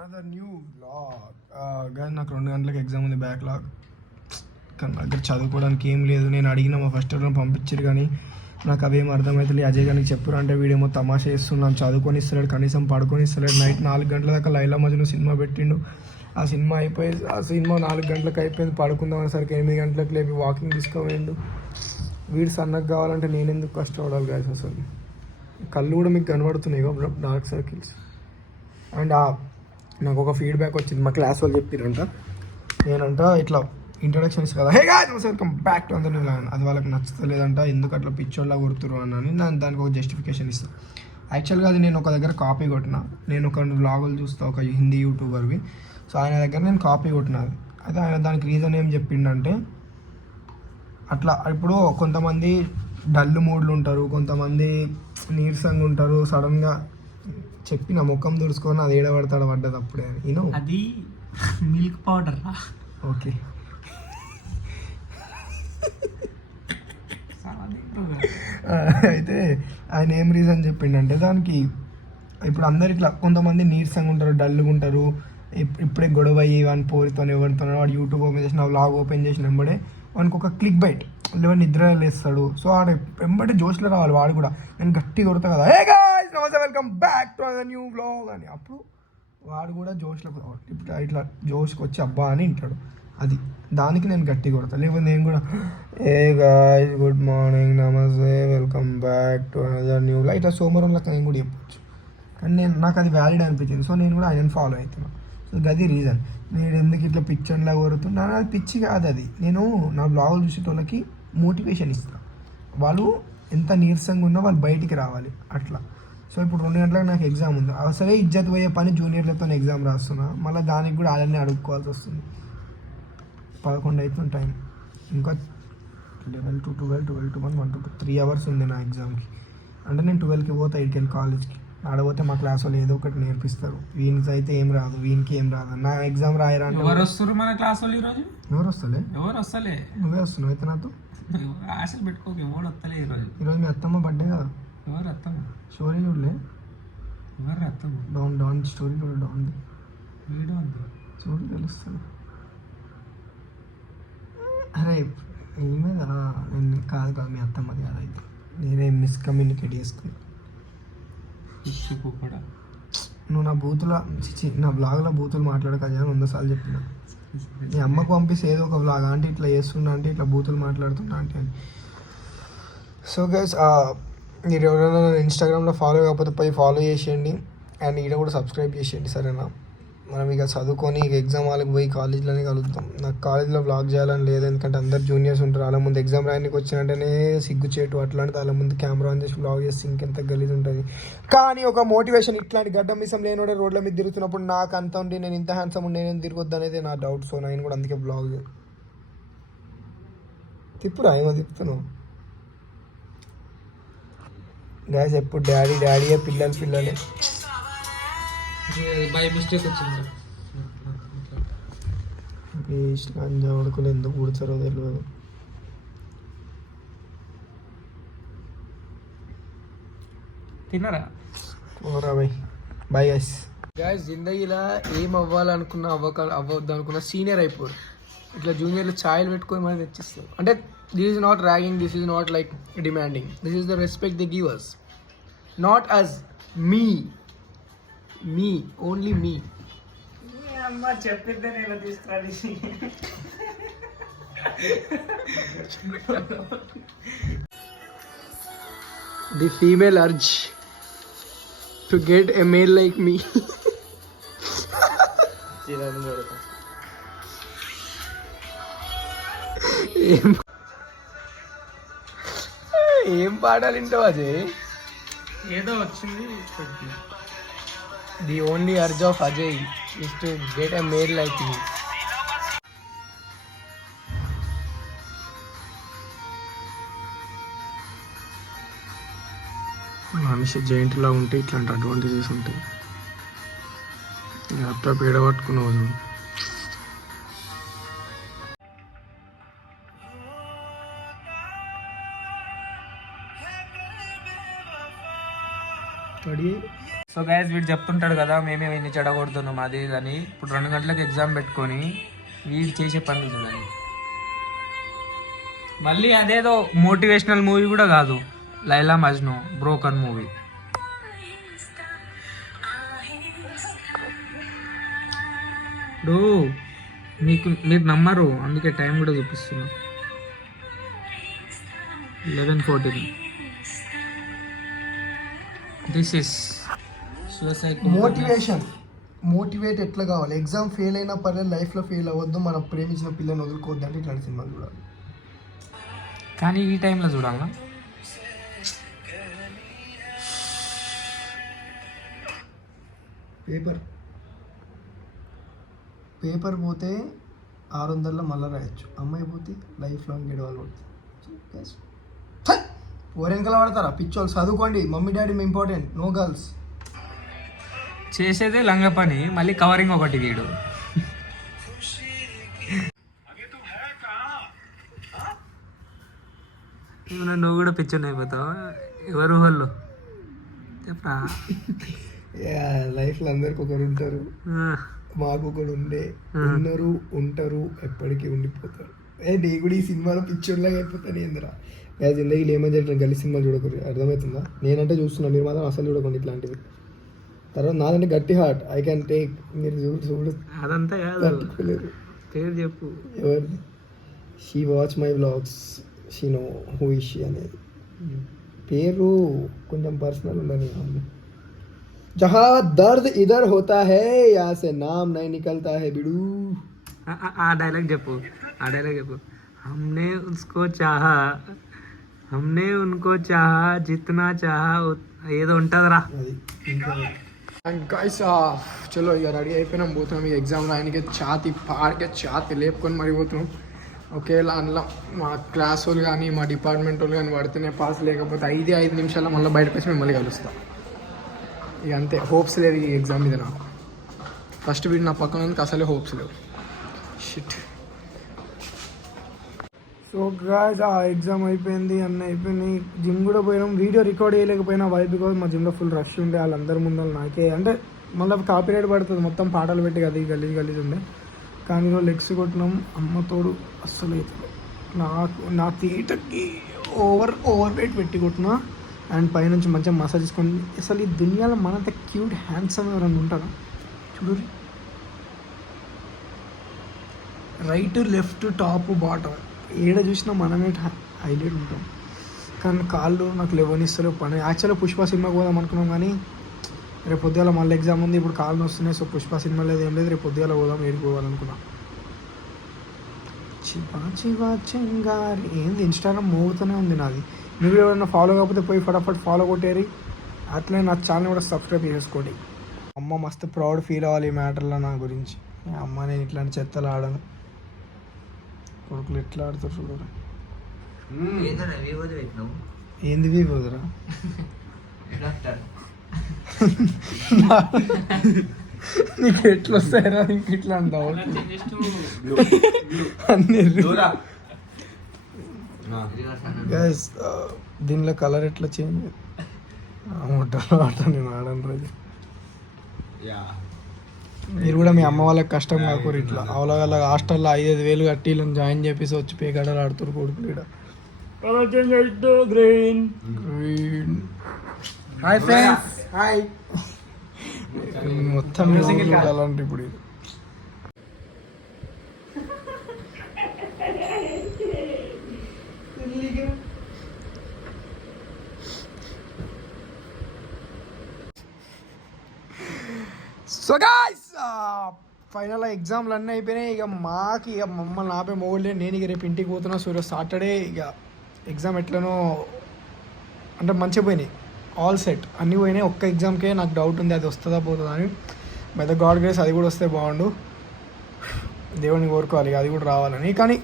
another new vlog. Guys, నాకు 2 గంటలకు exam ఉంది, బ్యాక్లాగ్. కానీ నా దగ్గర చదువుకోవడానికి ఏం లేదు. నేను అడిగిన మా ఫస్ట్ ఇయర్లో పంపించారు, కానీ నాకు అవేం అర్థమవుతుంది. అజయ్ గారికి చెప్పారు అంటే వీడేమో తమాషా చేస్తున్నాను, చదువుకొని ఇస్తలేడు, కనీసం పడుకొని ఇస్తలేడు. నైట్ 4 గంటల దాకా లైలా మజ్ను సినిమా పెట్టిండు. ఆ సినిమా 4 గంటలకు అయిపోయింది. పడుకుందాం అనేసరికి 8 గంటలకు లేపి వాకింగ్ తీసుకోవేయండు. వీడు సన్నగా కావాలంటే నేను ఎందుకు కష్టపడాలి గాయస్? అసలు కళ్ళు కూడా మీకు కనబడుతున్నాయి డార్క్ సర్కిల్స్. అండ్ నాకు ఒక ఫీడ్బ్యాక్ వచ్చింది, మా క్లాస్ వాళ్ళు చెప్పారంట. నేనంట ఇట్లా ఇంట్రొడక్షన్ ఇస్తాను కదా, hey guys welcome back to another new vlog, అది వాళ్ళకి నచ్చలేదంట. ఎందుకు అట్లా పిచ్చోళ్ళ కొడుతురు అన్నాను. దానికి ఒక జస్టిఫికేషన్ ఇస్తాను. యాక్చువల్గా అది నేను ఒక దగ్గర కాపీ కొట్టిన. నేను ఒక వ్లాగులు చూస్తా, ఒక హిందీ యూట్యూబర్వి. సో ఆయన దగ్గర నేను కాపీ కొట్టినది. అయితే ఆయన దానికి రీజన్ ఏం చెప్పిండంటే, అట్లా ఇప్పుడు కొంతమంది డల్ మూడ్లు ఉంటారు, కొంతమంది నీరసంగా ఉంటారు. సడన్గా చెప్పిన ముఖం తుడుచుకొని అది ఏడబడతాడు పడ్డది అప్పుడే అని. నేను అది మిల్క్ పౌడర్. ఓకే, అయితే ఆయన ఏం రీజన్ చెప్పిండంటే దానికి, ఇప్పుడు అందరు ఇట్లా కొంతమంది నీరసంగా ఉంటారు, డల్గా ఉంటారు. ఇప్పుడే గొడవ అయ్యి వాడిని పోరితో ఎవరితో వాడు యూట్యూబ్ ఓపెన్ చేసిన, వ్లాగ్ ఓపెన్ చేసిన వెంబడే వానికి ఒక క్లిక్ బైట్, లేవని నిద్ర లేస్తాడు. సో ఆడ వెంబడే జోష్లో రావాలి వాడు కూడా. నేను గట్టి కొడతా కదా, హే గాయ్స్ నమస్తే welcome back to the new vlog అని. అప్పుడు వాడు కూడా జోష్లో ఇట్లా జోష్కి వచ్చి అబ్బా అని వింటాడు. అది దానికి నేను గట్టి కొడతా. లేకపోతే నేను కూడా ఏ గాయ్స్ గుడ్ మార్నింగ్ నమస్తే welcome back to another new vlog ఇట్లా సోమవారంలో నేను కూడా చెప్పొచ్చు. కానీ నాకు అది వ్యాలిడ్ అనిపించింది. సో నేను కూడా ఆయన ఫాలో అవుతున్నాను. సో అది రీజన్. నేను ఎందుకు ఇట్లా పిచ్చర్లా కోరుతున్నా, అది పిచ్చి కాదు. అది నేను నా బ్లాగులు చూసేటోళ్ళకి మోటివేషన్ ఇస్తాను. వాళ్ళు ఎంత నీరసంగా ఉన్నా వాళ్ళు బయటికి రావాలి అట్లా. సో ఇప్పుడు 2 గంటలకు నాకు ఎగ్జామ్ ఉంది. అసలే ఇజ్జత్ పోయే పని జూనియర్లతో ఎగ్జామ్ రాస్తున్నా, మళ్ళీ దానికి కూడా అలానే అడుక్కోవాల్సి వస్తుంది. 11 అవుతుంది టైం. ఇంకా 11 to 12, 12 to 1, 1 to 2, 3 hours ఉంది నా ఎగ్జామ్కి. అంటే నేను 12కి పోతా, 8కి కాలేజ్కి. ఆడపోతే మా క్లాస్ వాళ్ళు ఏదో ఒకటి నేర్పిస్తారు. వీనికి అయితే ఏం రాదు, వీనికి ఏం రాదు. నా ఎగ్జామ్ రాయరా అంటే ఎవరు వస్తారు మన క్లాస్ వాళ్ళు ఈరోజు? ఎవరు వస్తలే? ఎవరు వస్తలే? నువ్వే వస్తున్నావు అయితే నాతో. ఆశలు పెట్టుకోక ఎవరు వస్తలే ఈరోజు మీ అత్తమ్మ బర్త్డే కదా. ఎవరు అత్తమ్మ? స్టోరీ చూడలే? ఎవరు అత్తమ్మ? డాన్ స్టోరీ చూడ, డాన్ వీడియో అంతా చూడు తెలుస్తుంది. అరే ఏమే కదా, నేను కాదు మీ అత్తమ్మది కాదు. అయితే నేనే మిస్కమ్యూనికేట్ చేసుకున్నా. కూడా నువ్వు నా బ్లాగ్లో బూతులు మాట్లాడక అని 100 సార్లు చెప్పిన. నీ అమ్మకు పంపిస్తే ఏదో ఒక బ్లాగ్ అంటే ఇట్లా చేస్తున్నా అంటే ఇట్లా బూతులు మాట్లాడుతున్నా అంటే అని. సో గైస్, మీరు ఎవరైనా ఇన్స్టాగ్రామ్లో ఫాలో కాకపోతే పోయి ఫాలో చేసేయండి. అండ్ ఈడ కూడా సబ్స్క్రైబ్ చేసేయండి, సరేనా? మనం ఇక చదువుకొని ఇక ఎగ్జామ్ వాళ్ళకి పోయి కాలేజ్లోనే కలుద్దాం. నాకు కాలేజ్లో వ్లాగ్ చేయాలని లేదు, ఎందుకంటే అందరు జూనియర్స్ ఉంటారు. వాళ్ళ ముందు ఎగ్జామ్ రాయడానికి వచ్చినట్టేనే సిగ్గుచేటు అట్లాంటిది. వాళ్ళ ముందు కెమెరా ఆన్ చేసి వ్లాగ్ చేస్తే ఇంకెంత గలీజ్ ఉంటుంది. కానీ ఒక మోటివేషన్, ఇట్లాంటి గడ్డ మిసం లేనోడే రోడ్ల మీద తిరుగుతున్నప్పుడు నాకు అంత ఉండి నేను ఇంత హ్యాండ్సమ్ ఉండి నేను తిరగొద్దు అనేది నా డౌట్. సో నేను కూడా అందుకే వ్లాగ్ తిప్పురా, ఏమో తిప్పుతున్నావు గాయస్. ఎప్పుడు డాడీయే, పిల్లలే. బై మిస్టేక్ వచ్చింది. అంజాడుకుని ఎందుకు కూర్చారో తెలియదు. తిన్నారా? ఓరా బై గైస్. జిందగీలో ఏం అవ్వాలనుకున్నా అవ్వద్దు అనుకున్నా సీనియర్ అయిపోరు. ఇట్లా జూనియర్లు ఛాయలు పెట్టుకొని మనం తెచ్చిస్తారు. అంటే this is not ragging, this is not like demanding, this is the respect they give us. Not as me only me. అమ్మ చెప్పిద్దే నేను తీసుకురాలి. The female urge to get a male like me. ఏం పాడాలి వింటావు అజయ్? ఏదో వచ్చింది. The only urge of Ajay is to get a male like me. మనిషి జైంట్లా ఉంటే ఇట్లాంటి అడ్వాంటేజెస్ ఉంటాయి. ల్యాప్టాప్ ఏడబట్టుకున్నావు. సో గైస్ వీడు చెప్తుంటాడు కదా మేమే ఇన్ని చెడగొడుతున్నాం అది ఇది అని. ఇప్పుడు 2 గంటలకు ఎగ్జామ్ పెట్టుకొని వీడు చేసే పనులు చూడండి. మళ్ళీ అదేదో మోటివేషనల్ మూవీ కూడా కాదు, లైలా మజ్ను బ్రోకన్ మూవీ. ఇప్పుడు మీరు నమ్మరు, అందుకే టైం కూడా చూపిస్తున్నా 11:14. దిస్ ఇస్ మోటివేట్ ఎట్లా కావాలి, ఎగ్జామ్ ఫెయిల్ అయినా పర్లేదు లైఫ్లో ఫెయిల్ అవ్వద్దు, మనం ప్రేమించిన పిల్లని వదులుకోవద్దు అంటే ఇట్లాంటి సినిమాలు చూడాలి. కానీ ఈ టైంలో చూడాలా? పేపర్ పోతే 600లో మళ్ళీ రాయొచ్చు, అమ్మాయి పోతే లైఫ్ లాంగ్ గెడవాలి పడుతుంది. ఓరెంకల పడతారా పిచ్చోళ్ళు, చదువుకోండి, mummy daddy important, no girls. చేసేదే లంగ పని, మళ్ళీ కవరింగ్ ఒకటి వీడు. నువ్వు కూడా పిచ్చోని అయిపోతావా? ఎవరు వాళ్ళు చెప్పరా? లైఫ్లో అందరికి ఒకరు ఉంటారు, మాకు ఒకడు ఉన్నారు, ఉంటారు, ఎప్పటికీ ఉండిపోతారు. నీ కూడా ఈ సినిమాలో పిచ్చోడ్లాగా అయిపోతాను ఏందిరా. జిందగీలో ఏమని చెప్పిన గల్లీ సినిమాలు చూడకూడదు, అర్థమవుతుందా? నేనంటే చూస్తున్నా, మీరు మాత్రం అసలు చూడకండి ఇట్లాంటివి. తర్వాత నాదంటే గట్టి హార్ట్, ఐ క్యాన్ టేక్. మీరు చూడు అదంతా తట్టుకోలేరు. పేరు చెప్పు. ఎవరు? She watch my vlogs, she know who is she అనేది. పేరు కొంచెం పర్సనల్ ఉండని. జహా దర్ద్ ఇధర్ హోతా హై యహా సే నామ్ నహీ నికల్తా హై బిడు. ఆ డైలాగ్ చెప్పు. హమ్నే ఉన్కో చాహా జిత్నా చాహా ఏదో ఉంటుందిరా అది. అండ్ గైస్ చలో ఇక రెడీ అయిపోయినాం, పోతున్నాం ఇక ఎగ్జామ్ రాయడానికి. ఛాతి లేపుకొని మరి పోతున్నాం. ఒకేలా అందులో మా క్లాస్ వాళ్ళు కానీ మా డిపార్ట్మెంట్ వాళ్ళు కానీ పడితేనే పాస్, లేకపోతే 5 నిమిషాల్లో మళ్ళీ బయటకు వచ్చి మిమ్మల్ని కలుస్తాం. ఇక అంతే, హోప్స్ లేదు ఈ ఎగ్జామ్ మీద నాకు. ఫస్ట్ వీడు నా పక్కన ఉంది, అసలే హోప్స్ లేవు. షిట్. సో గాయ్స్ ఆ ఎగ్జామ్ అయిపోయింది, అన్నీ అయిపోయినాయి. జిమ్ కూడా పోయినాం, వీడియో రికార్డ్ చేయలేకపోయినా వై బికాజ్ మా జిమ్లో ఫుల్ రష్ ఉండే, వాళ్ళందరి ముందు నాకే అంటే మళ్ళీ కాపీరైట్ పడుతుంది, మొత్తం పాటలు పెట్టి అది గలీజ్ ఉండే. కానీ లెగ్స్ కొట్టినాం, అమ్మ తోడు అస్సలు అవుతుంది నా తీటకి ఓవర్ వెయిట్ పెట్టి కొట్టినా. అండ్ పైనుంచి మంచిగా మసాజ్ చేసుకొని, అసలు ఈ దునియాలో మనంత క్యూట్ హ్యాండ్సమ్ ఎవరైనా ఉంటారా చూడు. రైట్ లెఫ్ట్ టాప్ బాటమ్ ఏడ చూసినా మనమే హైలైట్ ఉంటాం. కానీ కాళ్ళు నాకు లేవనిస్తలేవు పని. యాక్చువల్గా పుష్ప సినిమాకి పోదాం అనుకున్నాం, కానీ రేపు పొద్దుగాల మళ్ళీ ఎగ్జామ్ ఉంది, ఇప్పుడు కాళ్ళు వస్తున్నాయి. సో పుష్ప సినిమా లేదు, ఏం లేదు, రేపు పొద్దుగాల పోదాం, ఏడికి పోవాలనుకున్నా. చివా చెంగారి ఏంది ఇన్స్టాగ్రామ్ మోగుతూనే ఉంది నాది. మీరు ఎవరైనా ఫాలో కాకపోతే పోయి ఫటాఫట్ ఫాలో కొట్టేరి. అట్లనే నా ఛానల్ కూడా సబ్స్క్రైబ్ చేసుకోండి. అమ్మ మస్తు ప్రౌడ్ ఫీల్ అవ్వాలి ఈ మ్యాటర్లో నా గురించి. అమ్మ నేను ఇట్లాంటి చెత్తలు ఆడను, కొడుకులు ఎట్లా ఆడుతారు చూడరా. ఏంది పోదురా నీకు ఎట్లా వస్తాయరా, నీకు ఇట్లా అంటావు. దీనిలో కలర్ ఎట్లా చేంజ్ ఆట నేను ఆడను రోజు. మీరు కూడా మీ అమ్మ వాళ్ళకి కష్టం కాకూరు, ఇట్లా అవలగల హాస్టల్లో 5,000 కట్టి ఇలా జాయిన్ చేసి వచ్చి పేగడలు ఆడుతారు కొడుకులు ఇక్కడ. Green hi friends, hi. మొత్తం మ్యూజిక్ చూడాలంటే ఇప్పుడు ఇది. సో గాయ్స్ ఫైనల్ ఎగ్జామ్లు అన్నీ అయిపోయినాయి. ఇక మమ్మల్ని ఆపే మొగలే. నేను ఇక రేపు ఇంటికి పోతున్నా. సో సాటర్డే ఇక ఎగ్జామ్ ఎట్లనో అంటే మంచిగా పోయినాయి, ఆల్ సెట్ అన్నీ పోయినాయి. ఒక్క ఎగ్జామ్కే నాకు డౌట్ ఉంది, అది వస్తుందా పోతుందా అని. బై ద గాడ్ గ్రేస్ అది కూడా వస్తే బాగుండు, దేవుడిని కోరుకోవాలి అది కూడా రావాలని. కానీ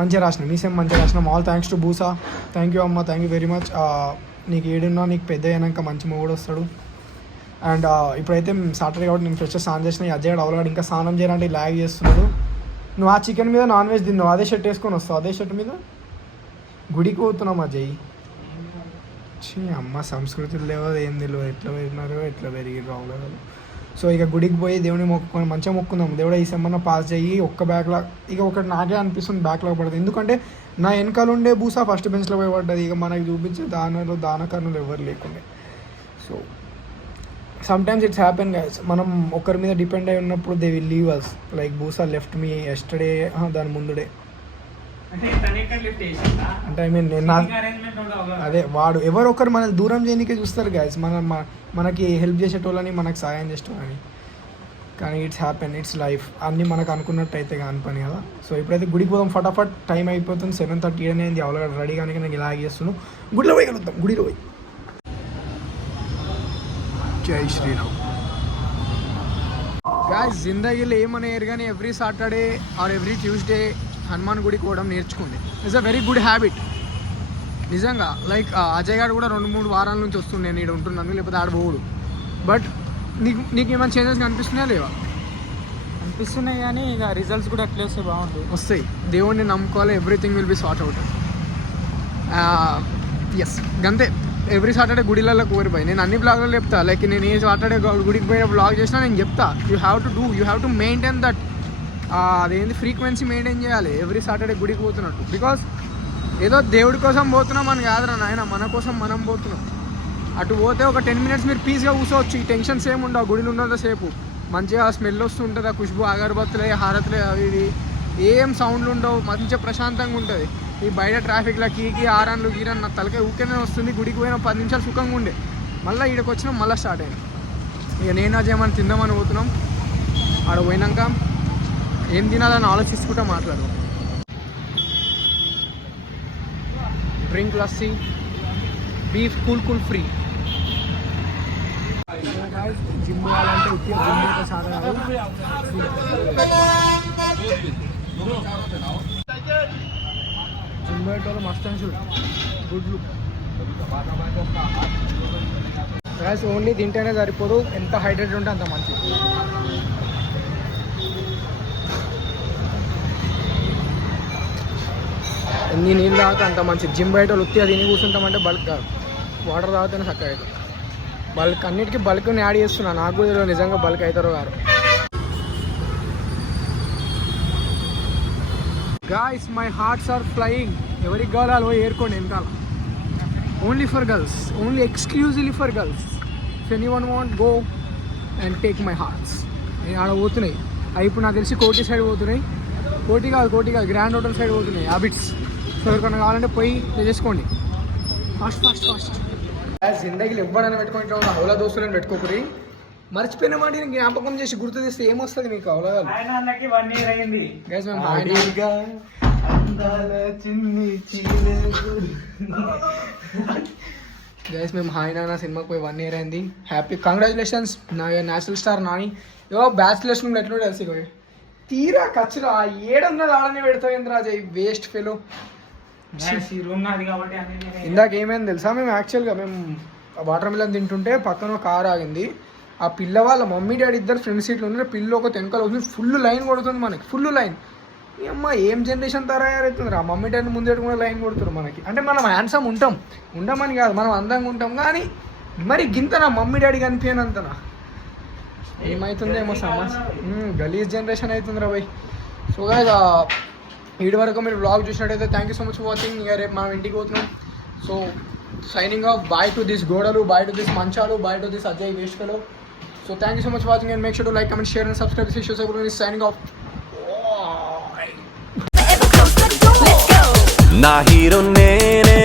మంచిగా రాసిన, మీ సేమ్ మంచిగా రాసినాం. All thanks to Busa. Thank you అమ్మ, థ్యాంక్ యూ వెరీ మచ్. నీకు ఏడున్నా నీకు పెద్ద అయినాక మంచి మొగుడు వస్తాడు. అండ్ ఇప్పుడైతే సాటర్డే కాబట్టి నేను ఫ్రెష్ స్నానం చేసిన. అజయ్ అవలాడు ఇంకా స్నానం చేయాలంటే ల్యాగ్ చేస్తున్నాడు. నువ్వు ఆ చికెన్ మీద నాన్ వెజ్ తిన్నావు, అదే షర్ట్ వేసుకొని వస్తావు, అదే షర్ట్ మీద గుడికి పోతున్నాం అజయ్. అమ్మ సంస్కృతులు లేవో ఏం తెలియదు, ఎట్లా పెరిగినారో ఎట్లా పెరిగి రావలేదు. సో ఇక గుడికి పోయి దేవుని మొక్కుకొని మంచిగా మొక్కున్నాం, దేవుడు ఈ సెమ్మన్న పాస్ అయ్యి ఒక్క బ్యాక్లా ఇక ఒకటి నాకే అనిపిస్తుంది బ్యాక్లాగ్ పడుతుంది. ఎందుకంటే నా వెనకాల ఉండే బూసా ఫస్ట్ బెంచ్లో పోయి పడ్డది. ఇక మనకి చూపించే దానకర్ణులు ఎవరు లేకుండే. So sometimes it's happen guys, మనం ఒకరి మీద డిపెండ్ అయి ఉన్నప్పుడు they will leave us. Like బూసా లెఫ్ట్ మీ ఎస్టర్డే, దాని ముందుడే. అంటే ఐ మీన్ అదే వాడు ఎవరు ఒకరు మనల్ని దూరం చేయడానికే చూస్తారు గైస్, మనకి హెల్ప్ చేసేటోళ్ళని, మనకు సాయం చేసేటోళ్ళని. కానీ ఇట్స్ హ్యాపెన్, ఇట్స్ లైఫ్. అన్నీ మనకు అనుకున్నట్టు అయితే కాని పని కదా. సో ఇప్పుడైతే గుడికి పోదాం ఫటాఫట్, టైం అయిపోతుంది 7:30 అనేది. అవలగా రెడీ కానీ నాకు ఇలా చేస్తున్నాను. గుడిలో పోయి కలుద్దాం, గుడిలో పోయి. జై శ్రీరామ్. గాయస్ జిందగీలో ఏమనేరు కానీ every Saturday or every Tuesday Hanuman గుడికి పోవడం నేర్చుకోండి. It's a very good habit నిజంగా. లైక్ అజయ్ గారు కూడా 2-3 వారాల నుంచి వస్తుండే, నేను ఇక్కడ ఉంటున్నాను, లేకపోతే ఆడ పోవుడు. బట్ నీకు ఏమైనా చేంజెస్ కనిపిస్తున్నాయా లేవా? అనిపిస్తున్నాయి కానీ ఇక రిజల్ట్స్ కూడా అట్లా వస్తే బాగుంటుంది. వస్తాయి, దేవుడిని నమ్ముకోవాలి, everything will be sort out. Yes గంతే. ఎవ్రీ సాటర్డే గుడిలలో కోరిపోయి నేను అన్ని బ్లాగ్లలో చెప్తా. లైక్ నేను ఏ సాటర్డే గుడికి పోయిన బ్లాగ్ చేసినా నేను చెప్తా, you have to maintain that. అదేంటి ఫ్రీక్వెన్సీ మెయింటైన్ చేయాలి ఎవ్రీ సాటర్డే గుడికి పోతున్నట్టు. బికాస్ ఏదో దేవుడి కోసం పోతున్నాం అని కాదురా నాయన, మన కోసం మనం పోతున్నాం. అటు పోతే ఒక 10 minutes మీరు పీస్గా కూర్చోవచ్చు, ఈ టెన్షన్స్ ఏమి ఉండవు. గుడిలో ఉన్నంతసేపు మంచిగా స్మెల్ వస్తుంటుంది, ఆ ఖుష్బు అగరబత్తులే హారతులే అవి ఇవి ఏం సౌండ్లు ఉండవు, మంచిగా ప్రశాంతంగా ఉంటుంది. ఈ బయట ట్రాఫిక్లో కీకి ఆరన్లు గీరన్ నా తలకాయ ఊకేనే వస్తుంది. గుడికి పోయిన 10 నిమిషాలు సుఖంగా ఉండే, మళ్ళీ ఈడకి వచ్చినాం, మళ్ళీ స్టార్ట్ అయింది. ఇక నేను అజయ్ ఏమని తిందామని పోతున్నాం. ఆడ పోయినాక ఏం తినాలని ఆలోచిస్తుంటా మాట్లాడు. Drink lassi, beef cool free. Gym పోవాలంటే ఉత్తిగా జిమ్ అయితే చాలా కాదు. జిమ్ పోయేటోళ్ళు మస్త్ అని చూడు, గుడ్ లుక్. రైస్ ఓన్లీ తింటేనే సరిపోదు, ఎంత హైడ్రేట్ ఉంటే అంత మంచిది. ఎన్ని నీళ్ళు తాగితే అంత మంచిది. జిమ్ బయట ఉత్తిగా తిని కూర్చుంటామంటే బల్క్ కాదు, వాటర్ తాగితేనే చక్కగా అవుతుంది. బల్క్ అన్నిటికీ బల్క్ని యాడ్ చేస్తున్నా, నాకు కూడా నిజంగా బల్క్ అవుతారో గారు. Guys my hearts are flying. ఎవరికి కావాలో ఏరుకోండి వెనకాల. Only for girls, only exclusively for girls. If anyone want go and take my hearts. ఆడ పోతున్నాయి అవి ఇప్పుడు నాకు తెలిసి కోటి సైడ్ పోతున్నాయి. కోటి కాదు గ్రాండ్ హోటల్ సైడ్ పోతున్నాయి హ్యాబిట్స్. సో ఎవరికన్నా కావాలంటే పోయి చేసుకోండి ఫాస్ట్. జిందగీలు ఇవ్వడానికి పెట్టుకుంటా ఉన్న హౌలా దోస్తులను పెట్టుకోకూరి. మర్చిపోయిన మాట జ్ఞాపకం చేసి గుర్తు చేస్తే ఏమొస్తుంది మీకు హౌలాలు. గైస్ మేము హాయ్ నాన్న సినిమాకి పోయి 1 year అయింది. హ్యాపీ కంగ్రాచులేషన్స్ నా నేషనల్ స్టార్ నాని. ఏవో బ్యాచిలర్స్ నుండి ఎట్లా తెలిసి పోయి తీరా ఖర్చులో ఆ 700 ఆడనే పెడతావు రాజా, వేస్ట్ ఫెలో. ఇందాక ఏమైంది తెలుసా, మేము యాక్చువల్గా వాటర్ మిలన్ తింటుంటే పక్కన కార్ ఆగింది. ఆ పిల్ల వాళ్ళ మమ్మీ డాడీ ఇద్దరు ఫ్రంట్ సీట్లు ఉన్నారు, పిల్ల ఒక వెనకాల వస్తుంది, ఫుల్ లైన్ కొడుతుంది మనకి, ఫుల్ లైన్. ఈ అమ్మ ఏం జనరేషన్ తయారవుతుంది రా, మమ్మీ డాడీ ముందే కూడా లైన్ కొడుతున్నారు మనకి. అంటే మనం హ్యాండ్సమ్ ఉండమని కాదు, మనం అందంగా ఉంటాం, కానీ మరి గింతనా మమ్మీ డాడీ కనిపించనంతనా. ఏమవుతుందేమో సమస్య, గలీజ్ జనరేషన్ అవుతుందిరా భయ్. సో గాయ్స్ వీడి వరకు మీరు వ్లాగ్ చూసినట్టయితే thank you so much for watching. ఇక రేపు మనం ఇంటికి పోతున్నాం. So signing off, bye to this గోడలు, బాయ్ టు దిస్ మంచాలు, bye to this Ajay waste fellow. So thank you so much watching and make sure to like, comment, share and subscribe this show. Signing off. నా hero నేనే.